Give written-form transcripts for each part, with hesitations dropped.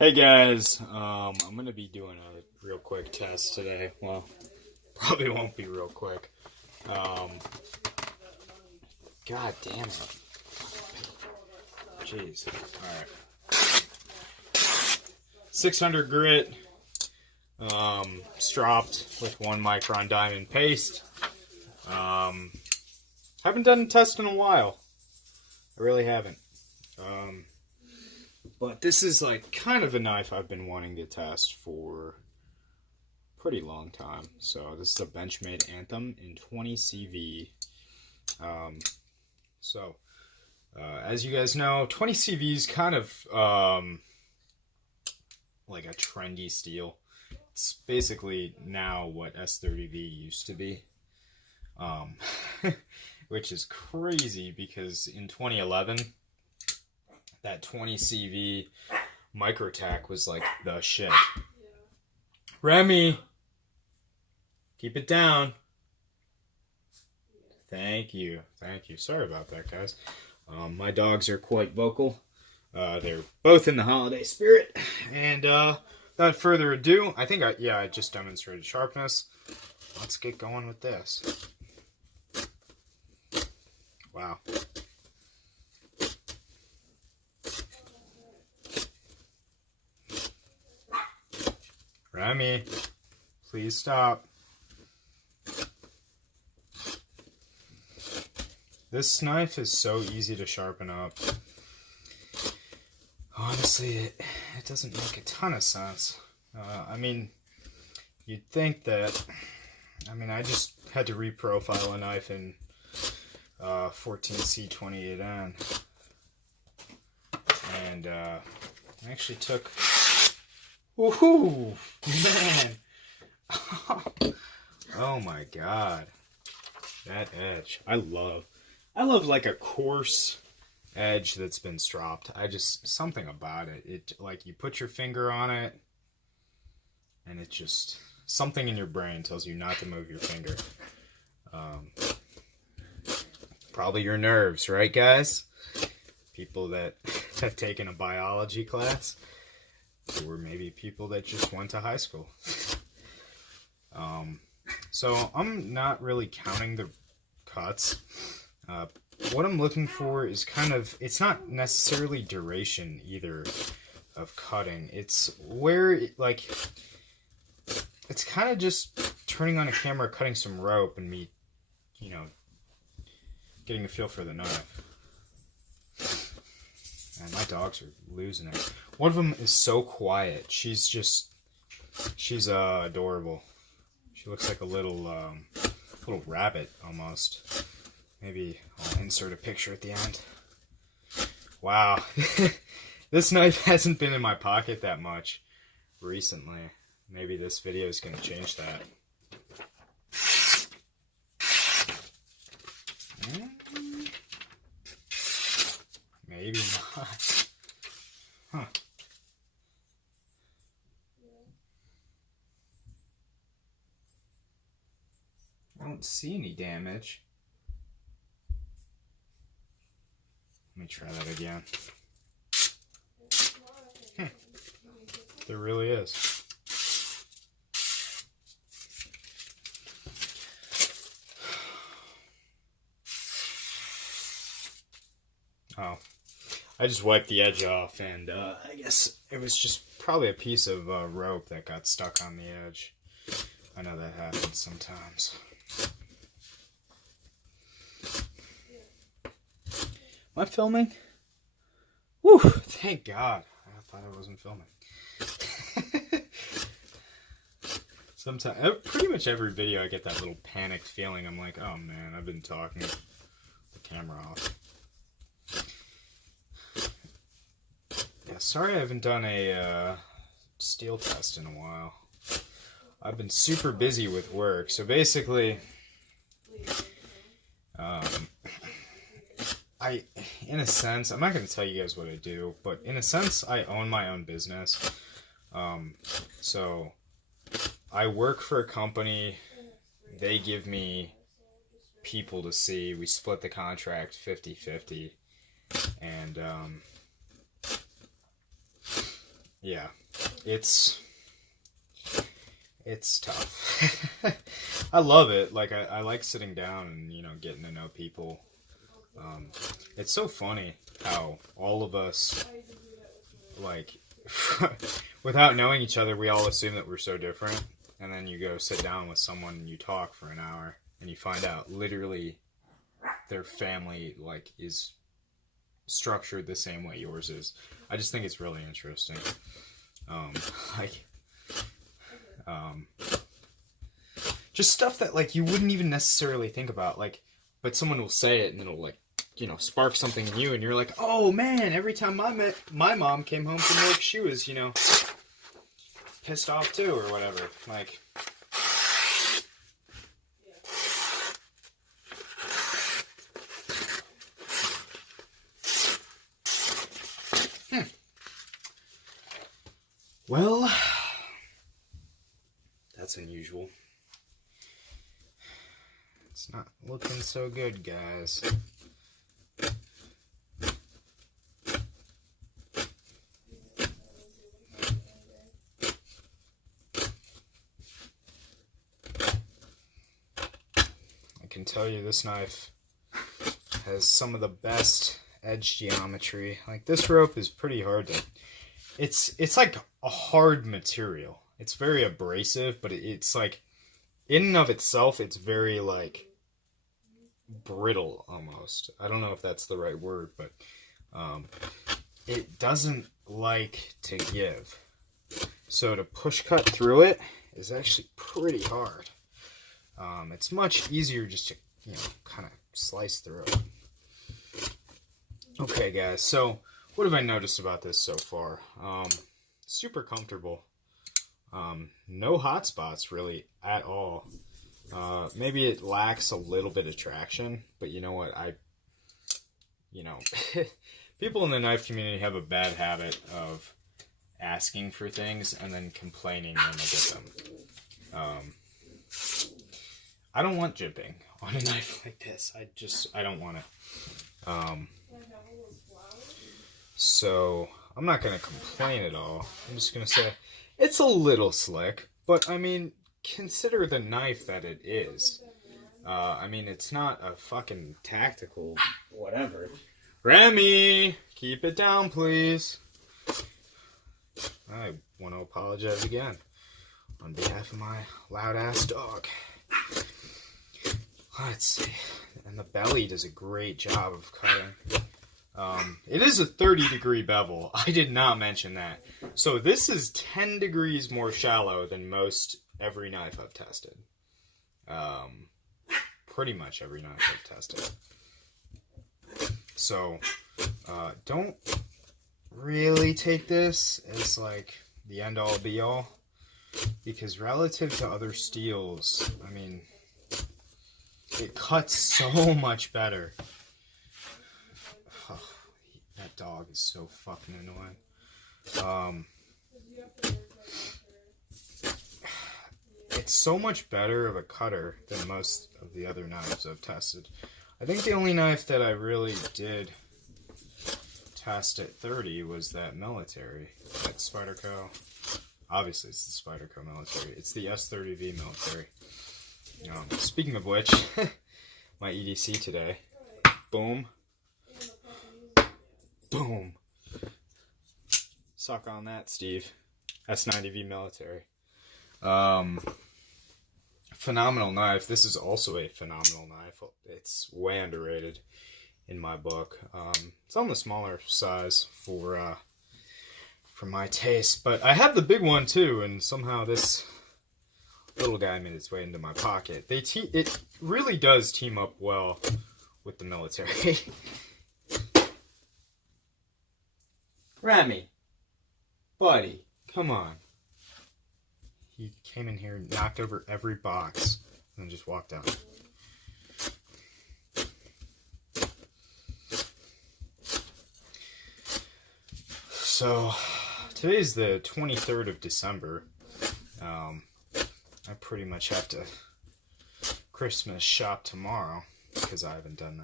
Hey guys, I'm gonna be doing a real quick test today. Well, probably won't be real quick. God damn it. Jeez. Alright. 600 grit, stropped with 1 micron diamond paste. Haven't done a test in a while. I really haven't. But this is like kind of a knife I've been wanting to test for a pretty long time. So this is a Benchmade Anthem in 20CV. As you guys know, 20CV is kind of like a trendy steel. It's basically now what S30V used to be. Which is crazy because in 2011... that 20CV micro tack was like the shit. Remy, keep it down. Thank you. Sorry about that, guys. My dogs are quite vocal. They're both in the holiday spirit. And without further ado, I think I just demonstrated sharpness. Let's get going with this. Wow. Remy, please stop. This knife is so easy to sharpen up. Honestly, it doesn't make a ton of sense. I mean, you'd think that... I just had to reprofile a knife in 14C28N. And I actually took... Woohoo! Man! Oh my god. That edge. I love like a coarse edge that's been stropped. Something about it. It, like, you put your finger on it, and it just, something in your brain tells you not to move your finger. Probably your nerves, right, guys? People that have taken a biology class. Or maybe people that just went to high school. So I'm not really counting the cuts. What I'm looking for is kind of, it's not necessarily duration either of cutting. It's where, like, it's kind of just turning on a camera, cutting some rope, and me, you know, getting a feel for the knife. And my dogs are losing it. One of them is so quiet. She's adorable. She looks like a little rabbit almost. Maybe I'll insert a picture at the end. Wow. This knife hasn't been in my pocket that much recently. Maybe this video is going to change that. Maybe not. Huh. I don't see any damage. Let me try that again. There really is. Oh. I just wiped the edge off, and I guess it was just probably a piece of rope that got stuck on the edge. I know that happens sometimes. Am I filming? Woo! Thank God. I thought I wasn't filming. Sometimes, pretty much every video I get that little panicked feeling. I'm like, oh man, I've been talking with the camera off. Sorry I haven't done a steel test in a while. I've been super busy with work. So basically, in a sense, I'm not going to tell you guys what I do, but in a sense, I own my own business. So I work for a company. They give me people to see. We split the contract 50-50. And yeah, it's tough. I love it. Like, I like sitting down and, you know, getting to know people. It's so funny how all of us, like, without knowing each other, we all assume that we're so different. And then you go sit down with someone and you talk for an hour and you find out literally their family, like, is structured the same way yours is. I just think it's really interesting. Like, just stuff that, like, you wouldn't even necessarily think about, like, but someone will say it and it'll, like, you know, spark something in you, and you're like, oh man, every time my mom came home from work, she was, you know, pissed off too, or whatever. Like, well, that's unusual. It's not looking so good, guys. I can tell you this knife has some of the best edge geometry. Like, this rope is pretty hard to... It's like a hard material. It's very abrasive, but it's like, in and of itself, it's very, like, brittle almost. I don't know if that's the right word, but it doesn't like to give. So to push cut through it is actually pretty hard. It's much easier just to, you know, kind of slice through it. Okay, guys, so what have I noticed about this so far? Super comfortable. No hot spots really at all. Maybe it lacks a little bit of traction, but you know what? People in the knife community have a bad habit of asking for things and then complaining when they get them. I don't want jimping on a knife like this. I don't want it. So I'm not going to complain at all. I'm just going to say it's a little slick, but I mean, consider the knife that it is. I mean, it's not a fucking tactical whatever. Remy, keep it down, please. I want to apologize again on behalf of my loud-ass dog. Let's see. And the belly does a great job of cutting. It is a 30-degree bevel. I did not mention that. So this is 10 degrees more shallow than most every knife I've tested. Pretty much every knife I've tested. So, don't really take this as like the end-all be-all, because relative to other steels, I mean, it cuts so much better. Oh, that dog is so fucking annoying. It's so much better of a cutter than most of the other knives I've tested. I think the only knife that I really did test at 30 was that military, that Spyderco. Obviously, it's the Spyderco military. It's the S30V military. Speaking of which, my EDC today. Boom. Boom. Suck on that, Steve. S90V military. Phenomenal knife. This is also a phenomenal knife. It's way underrated in my book. It's on the smaller size for my taste, but I have the big one too, and somehow this little guy made its way into my pocket. It really does team up well with the military. Remy, buddy, come on. He came in here and knocked over every box and then just walked out. So, today's the 23rd of December. I pretty much have to Christmas shop tomorrow because I haven't done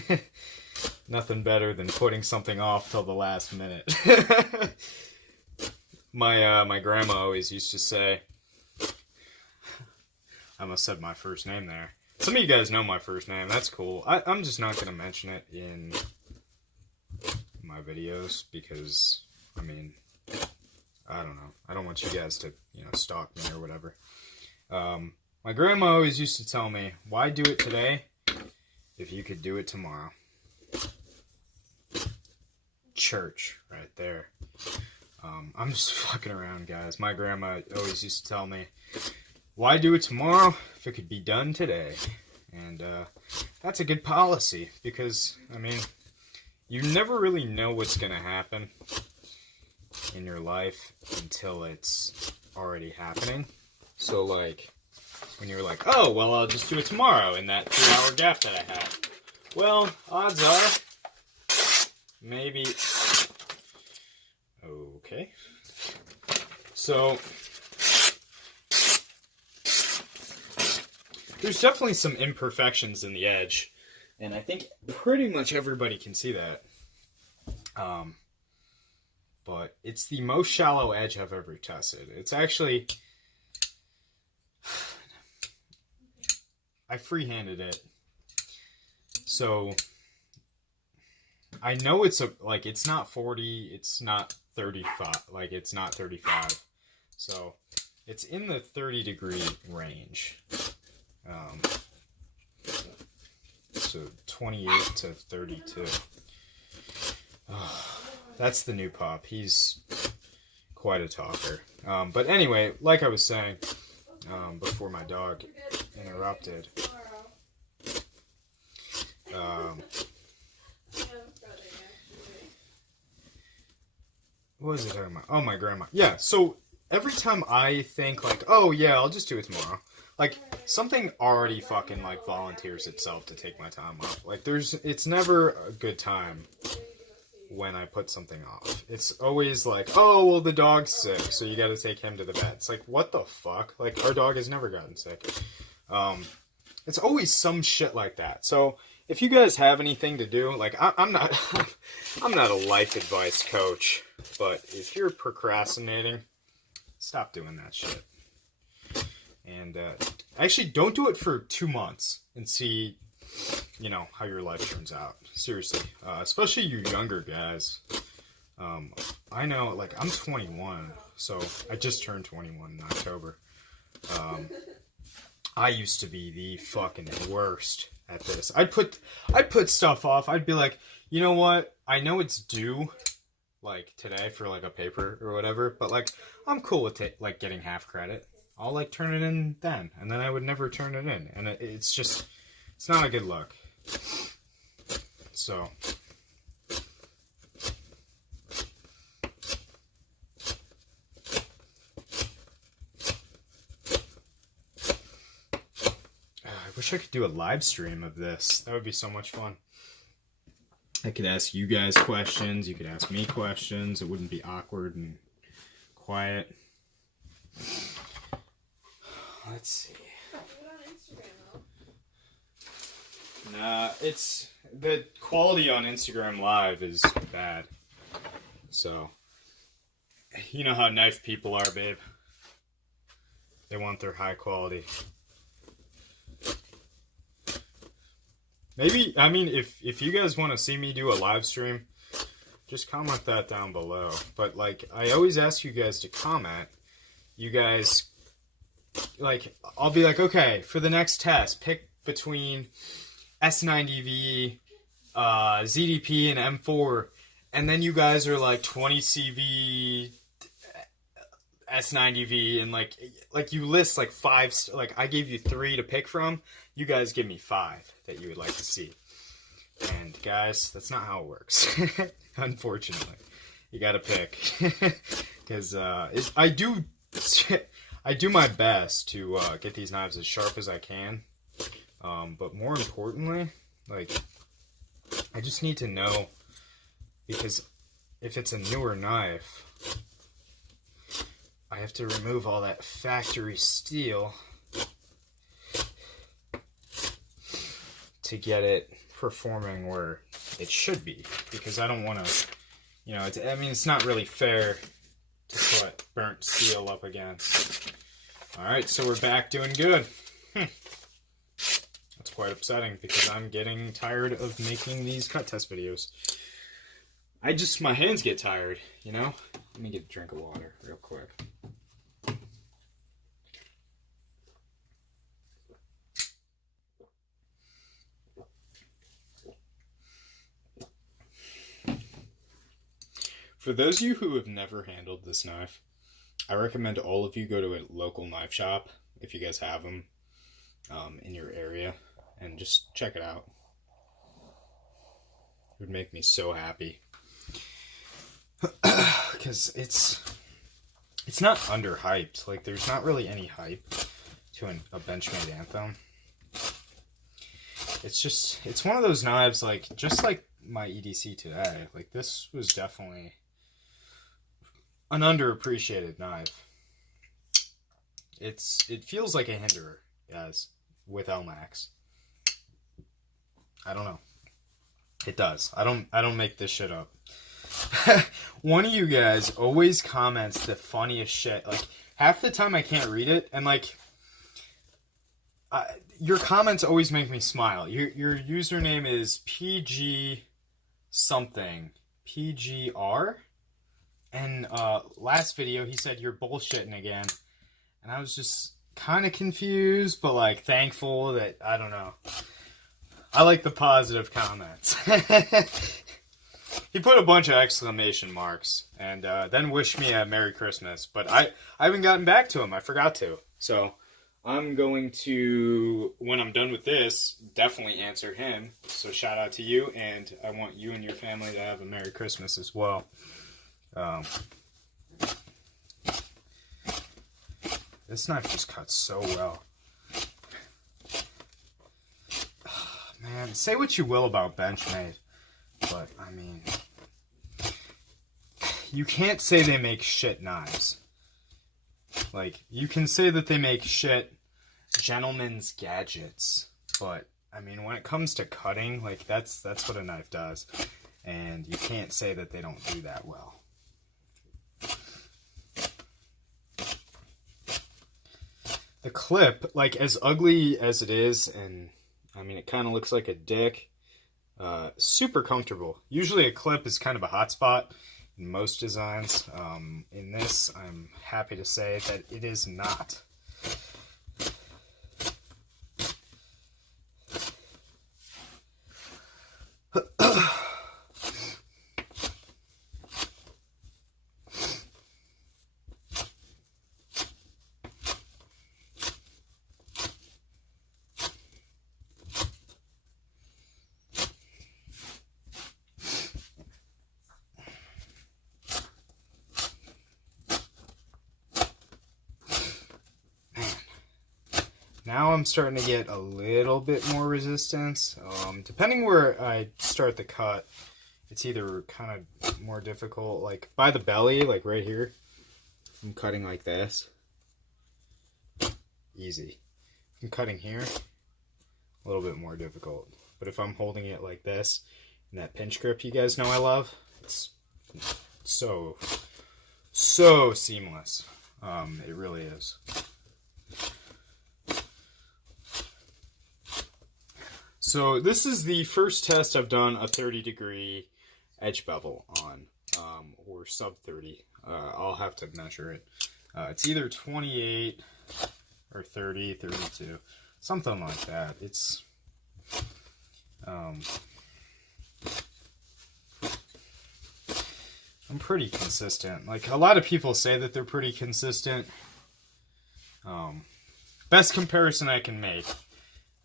that. Nothing better than putting something off till the last minute. My grandma always used to say, I almost said my first name there. Some of you guys know my first name. That's cool. I'm just not going to mention it in my videos because, I mean, I don't know. I don't want you guys to, stalk me or whatever. My grandma always used to tell me, why do it today if you could do it tomorrow? Church right there. I'm just fucking around, guys. My grandma always used to tell me, why do it tomorrow if it could be done today? And that's a good policy because, I mean, you never really know what's going to happen in your life until it's already happening. So, like, when you're like, oh, well, I'll just do it tomorrow in that 3-hour gap that I have. Well, odds are, maybe... Okay. So, there's definitely some imperfections in the edge, and I think pretty much everybody can see that. But it's the most shallow edge I've ever tested. It's actually... I freehanded it. So, I know it's it's not 40, it's not 35, it's not 35. So, it's in the 30-degree range. So 28 to 32. That's the new pup. He's quite a talker. But anyway, like I was saying, before my dog interrupted. What was I talking about? Oh, my grandma. Yeah, so every time I think, oh, yeah, I'll just do it tomorrow. Something already fucking, volunteers itself to take my time off. It's never a good time when I put something off. It's always oh, well, the dog's sick, so you gotta take him to the vet. It's what the fuck? Our dog has never gotten sick. It's always some shit like that. So, if you guys have anything to do, I'm not, I'm not a life advice coach, but if you're procrastinating, stop doing that shit. And actually, don't do it for 2 months and see, how your life turns out. Seriously, especially you younger guys. I know, I'm 21, so I just turned 21 in October. I used to be the fucking worst at this. I'd put stuff off. I'd be like, you know what? I know it's due, today for a paper or whatever, but I'm cool with getting half credit. I'll turn it in then, and then I would never turn it in, and it's not a good look. So, I wish I could do a live stream of this. That would be so much fun. I could ask you guys questions. You could ask me questions. It wouldn't be awkward and quiet. Let's see. Nah, it's... The quality on Instagram Live is bad. So, you know how knife people are, babe. They want their high quality. Maybe, I mean, if you guys want to see me do a live stream, just comment that down below. But, I always ask you guys to comment. You guys, I'll be okay, for the next test, pick between S90V, ZDP, and M4. And then you guys are 20CV, S90V, and you list 5, I gave you 3 to pick from. You guys give me 5 that you would like to see. And guys, that's not how it works. Unfortunately, you gotta pick. Because I do my best to get these knives as sharp as I can. But more importantly, I just need to know, because if it's a newer knife, I have to remove all that factory steel to get it performing where it should be, because I don't want to, you know, I mean, it's not really fair to put burnt steel up against. Alright, so we're back doing good. That's quite upsetting, because I'm getting tired of making these cut test videos. My hands get tired, you know? Let me get a drink of water real quick. For those of you who have never handled this knife, I recommend all of you go to a local knife shop, if you guys have them, in your area, and just check it out. It would make me so happy. Because it's not underhyped. Like, there's not really any hype to a Benchmade Anthem. It's one of those knives, like, just like my EDC today. Like, this was definitely an underappreciated knife. It feels like a hinderer, guys, with LMAX. I don't know. It does. I don't make this shit up. One of you guys always comments the funniest shit. Like, half the time I can't read it, and like, your comments always make me smile. Your username is PG something, PGR, and last video he said you're bullshitting again, and I was just kind of confused, but like thankful that, I don't know. I like the positive comments. He put a bunch of exclamation marks, and then wished me a Merry Christmas, but I haven't gotten back to him. I forgot to. So I'm going to, when I'm done with this, definitely answer him. So shout out to you, and I want you and your family to have a Merry Christmas as well. This knife just cuts so well. Man, say what you will about Benchmade, but, I mean, you can't say they make shit knives. Like, you can say that they make shit gentleman's gadgets, but, I mean, when it comes to cutting, like, that's what a knife does, and you can't say that they don't do that well. The clip, like, as ugly as it is, and, I mean, it kind of looks like a dick, super comfortable. Usually a clip is kind of a hot spot in most designs. In this, I'm happy to say that it is not. Now I'm starting to get a little bit more resistance. Depending where I start the cut, it's either kind of more difficult, like by the belly, like right here. I'm cutting like this. Easy. If I'm cutting here, a little bit more difficult. But if I'm holding it like this, and that pinch grip you guys know I love, it's so seamless. It really is. So this is the first test I've done a 30-degree edge bevel on, or sub 30. I'll have to measure it. It's either 28 or 30, 32, something like that. It's, I'm pretty consistent. Like, a lot of people say that they're pretty consistent. Best comparison I can make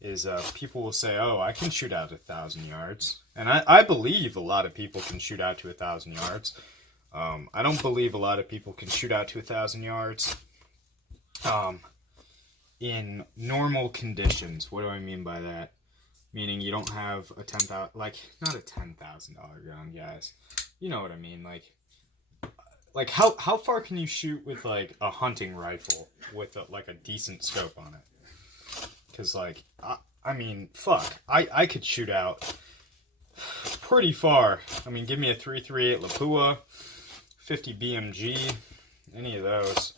is people will say, oh, I can shoot out 1,000 yards. And I believe a lot of people can shoot out to 1,000 yards. I don't believe a lot of people can shoot out to 1,000 yards in normal conditions. What do I mean by that? Meaning you don't have a $10,000, like, not a $10,000 gun, guys. You know what I mean, like how far can you shoot with, like, a hunting rifle with, like, a decent scope on it? Because, like, I mean, fuck. I could shoot out pretty far. I mean, give me a 338 Lapua, 50 BMG, any of those.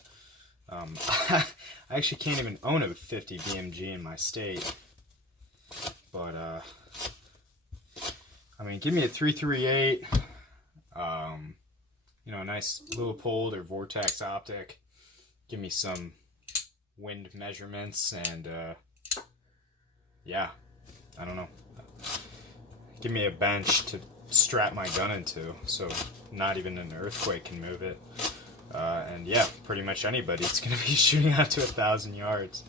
I actually can't even own a 50 BMG in my state. But, I mean, give me a 338, you know, a nice Leupold or Vortex optic. Give me some wind measurements and, yeah, I don't know. Give me a bench to strap my gun into, so not even an earthquake can move it. And yeah, pretty much anybody's gonna be shooting out to 1,000 yards.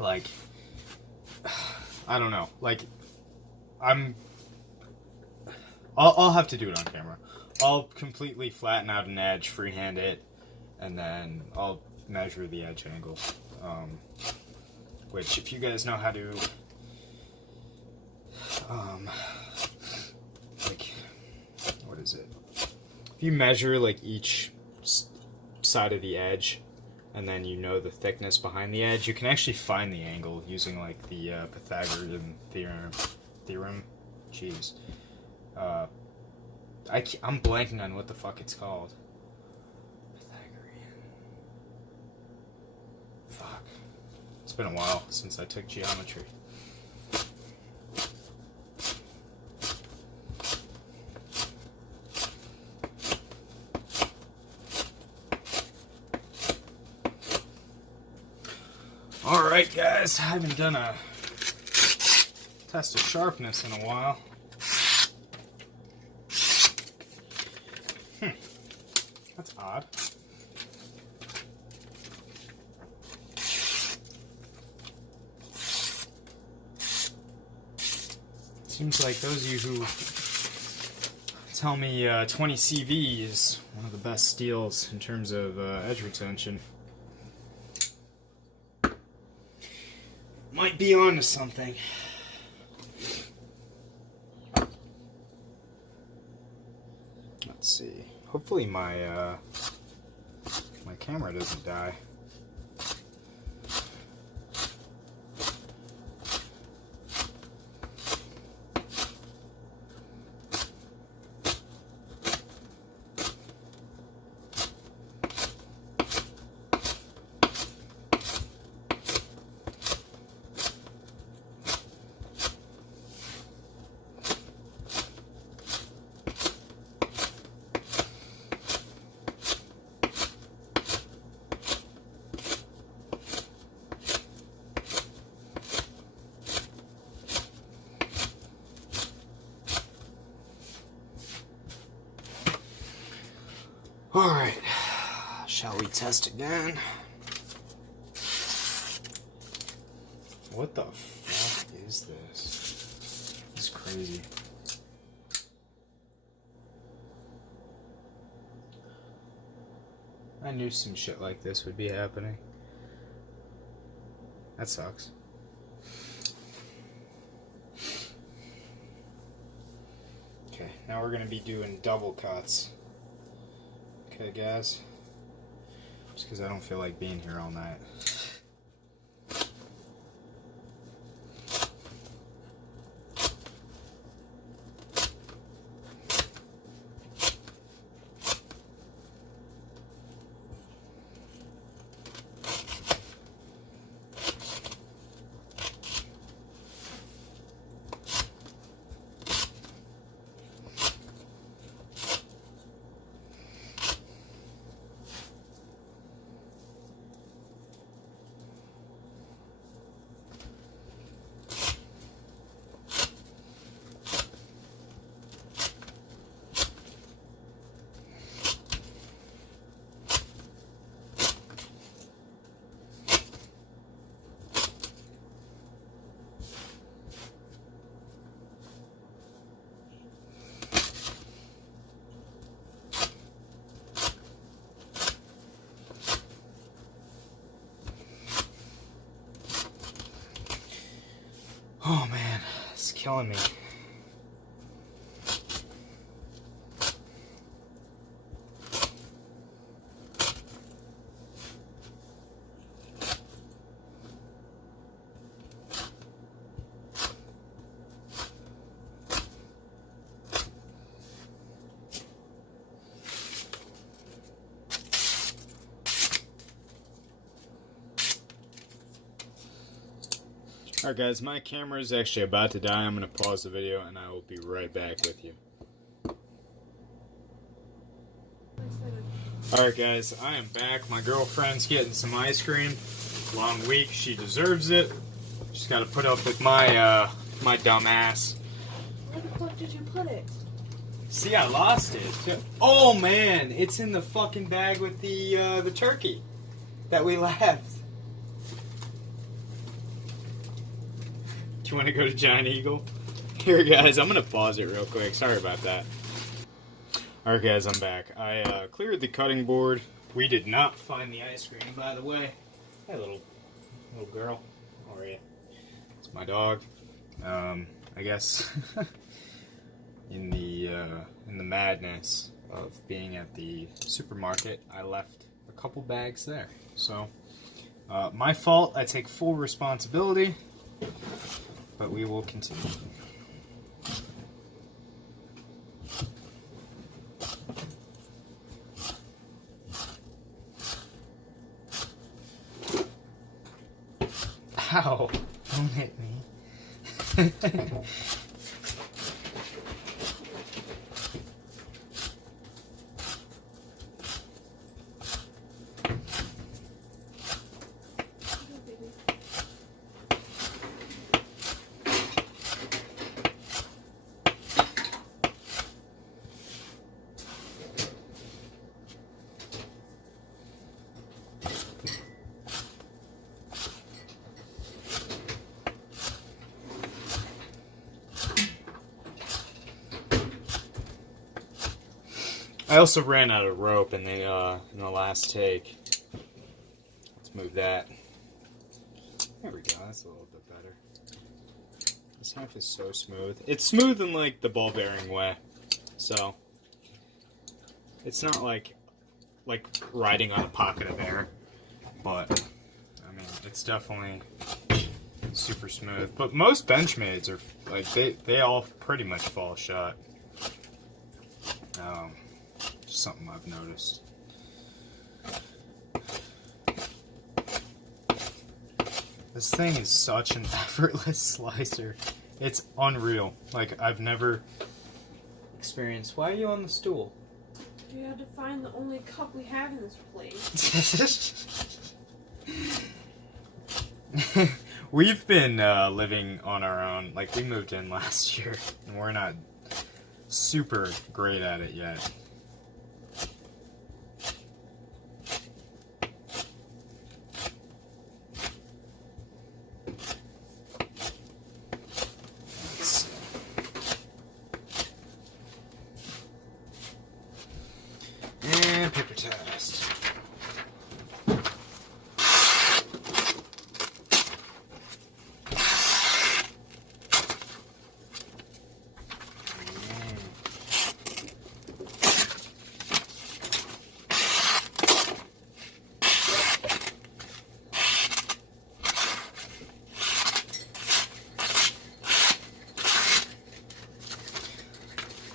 Like, I don't know. Like, I'll have to do it on camera. I'll completely flatten out an edge, freehand it, and then I'll measure the edge angle. Which, if you guys know how to, like, what is it? If you measure, like, each side of the edge, and then you know the thickness behind the edge, you can actually find the angle using, like, the Pythagorean theorem. Jeez. I'm blanking on what the fuck it's called. Pythagorean. Fuck. It's been a while since I took geometry. Alright guys, I haven't done a test of sharpness in a while. That's odd. Seems like those of you who tell me 20CV is one of the best steels in terms of edge retention might be on to something. Let's see. Hopefully my my camera doesn't die. Alright, shall we test again? What the fuck is this? This is crazy. I knew some shit like this would be happening. That sucks. Okay, now we're gonna be doing double cuts. Okay, guys. Just because I don't feel like being here all night. Oh man, it's killing me. Alright guys, my camera is actually about to die. I'm going to pause the video and I will be right back with you. Alright guys, I am back. My girlfriend's getting some ice cream. Long week, she deserves it. She's got to put up with my my dumb ass. Where the fuck did you put it? See, I lost it. Oh man, it's in the fucking bag with the turkey that we left. Do you want to go to Giant Eagle? Here guys, I'm going to pause it real quick. Sorry about that. Alright guys, I'm back. I cleared the cutting board. We did not find the ice cream, by the way. Hey little girl. How are you? It's my dog. I guess in the madness of being at the supermarket, I left a couple bags there. So, my fault. I take full responsibility. But we will continue. Ow! Don't hit me. I also ran out of rope in the last take. Let's move that. There we go. That's a little bit better. This knife is so smooth. It's smooth in like the ball bearing way, so it's not like riding on a pocket of air. But I mean, it's definitely super smooth. But most Benchmades are like they all pretty much fall shut. Something I've noticed. This thing is such an effortless slicer. It's unreal. Like, I've never experienced. Why are you on the stool? You had to find the only cup we have in this place. We've been living on our own. Like, we moved in last year, and we're not super great at it yet. And paper test.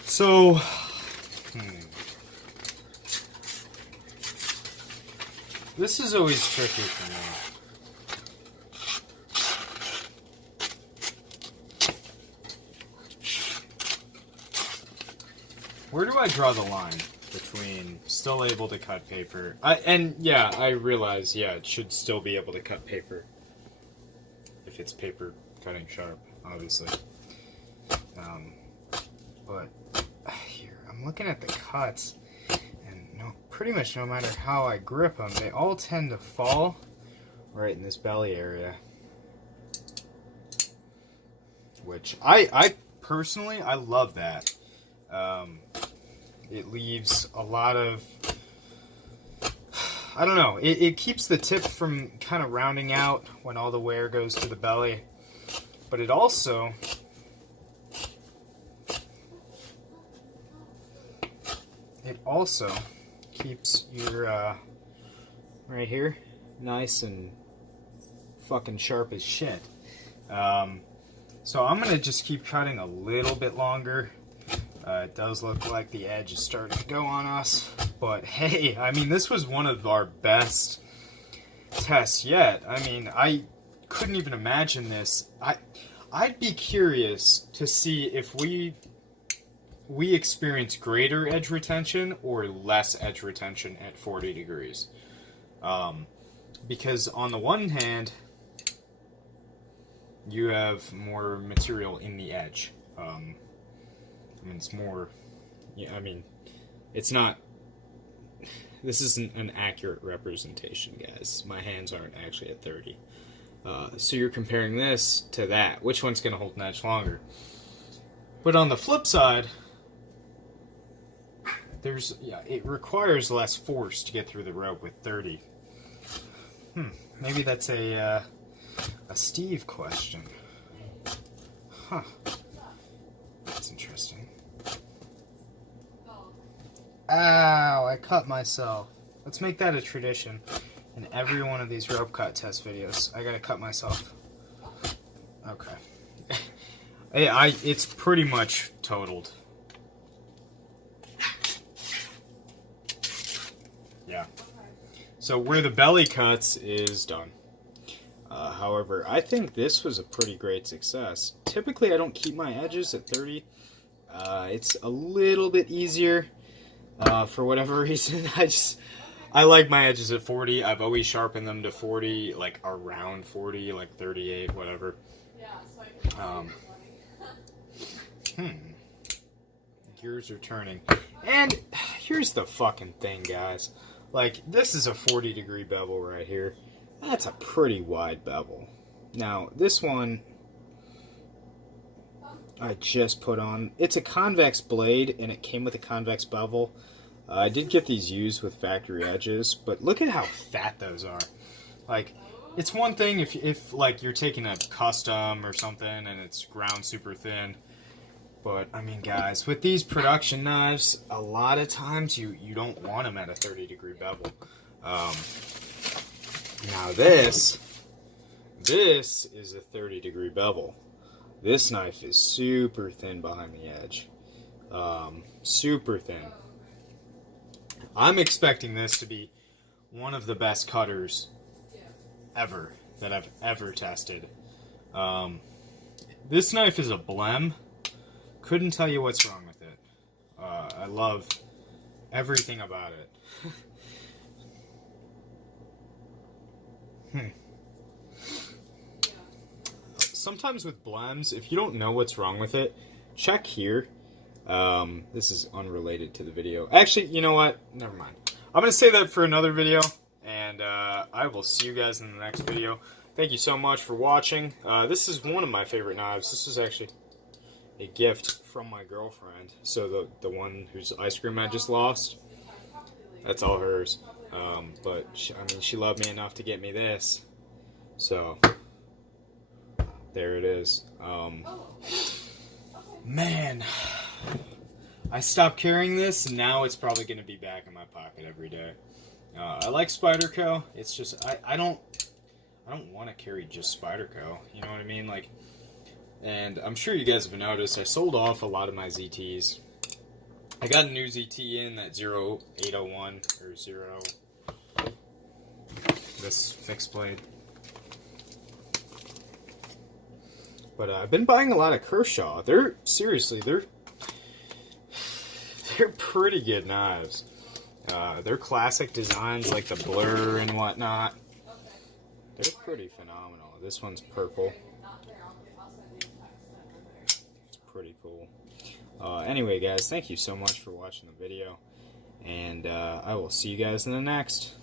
So, this is always tricky for me. Where do I draw the line between still able to cut paper? I realize, it should still be able to cut paper if it's paper cutting sharp, obviously. But here, I'm looking at the cuts, and pretty much no matter how I grip them, they all tend to fall right in this belly area. Which I personally, I love that. It leaves a lot of, I don't know, it keeps the tip from kind of rounding out when all the wear goes to the belly. But it also keeps your right here nice and fucking sharp as shit. So I'm gonna just keep cutting a little bit longer. It does look like the edge is starting to go on us, but hey, I mean, this was one of our best tests yet. I mean, I couldn't even imagine this. I'd be curious to see if we experience greater edge retention or less edge retention at 40 degrees. Because on the one hand, you have more material in the edge. I mean, it's more, yeah, I mean, it's not, this isn't an accurate representation, guys. My hands aren't actually at 30. So you're comparing this to that. Which one's going to hold an edge longer? But on the flip side, it requires less force to get through the rope with 30. Maybe that's a Steve question. Huh. That's interesting. Ow, I cut myself. Let's make that a tradition. In every one of these rope cut test videos, I gotta cut myself. Okay. It's pretty much totaled. Yeah. So where the belly cuts is done. However, I think this was a pretty great success. Typically, I don't keep my edges at 30. It's a little bit easier for whatever reason. I like my edges at 40. I've always sharpened them to 40, like around 40, like 38, whatever. Gears are turning. And here's the fucking thing, guys. Like, this is a 40-degree bevel right here. That's a pretty wide bevel. Now, this one I just put on. It's a convex blade, and it came with a convex bevel. I did get these used with factory edges, but look at how fat those are. Like, it's one thing if like, you're taking a custom or something and it's ground super thin. But, I mean, guys, with these production knives, a lot of times you don't want them at a 30-degree bevel. Now this is a 30-degree bevel. This knife is super thin behind the edge. Super thin. I'm expecting this to be one of the best cutters ever that I've ever tested. This knife is a Blem. Couldn't tell you what's wrong with it. I love everything about it. Sometimes with Blems, if you don't know what's wrong with it, check here. This is unrelated to the video. Actually, you know what? Never mind. I'm going to say that for another video, and I will see you guys in the next video. Thank you so much for watching. This is one of my favorite knives. This is actually a gift from my girlfriend. So the one whose ice cream I just lost, that's all hers. But she loved me enough to get me this. So there it is. Man, I stopped carrying this, and now it's probably going to be back in my pocket every day. I like Spyderco. It's just I don't want to carry just Spyderco. You know what I mean? Like, and I'm sure you guys have noticed I sold off a lot of my ZTs. I got a new ZT in, that 0801 or 0. This fixed blade. But I've been buying a lot of Kershaw. They're pretty good knives. They're classic designs like the blur and whatnot. They're pretty phenomenal. This one's purple. It's pretty cool. Anyway, guys, thank you so much for watching the video. And I will see you guys in the next.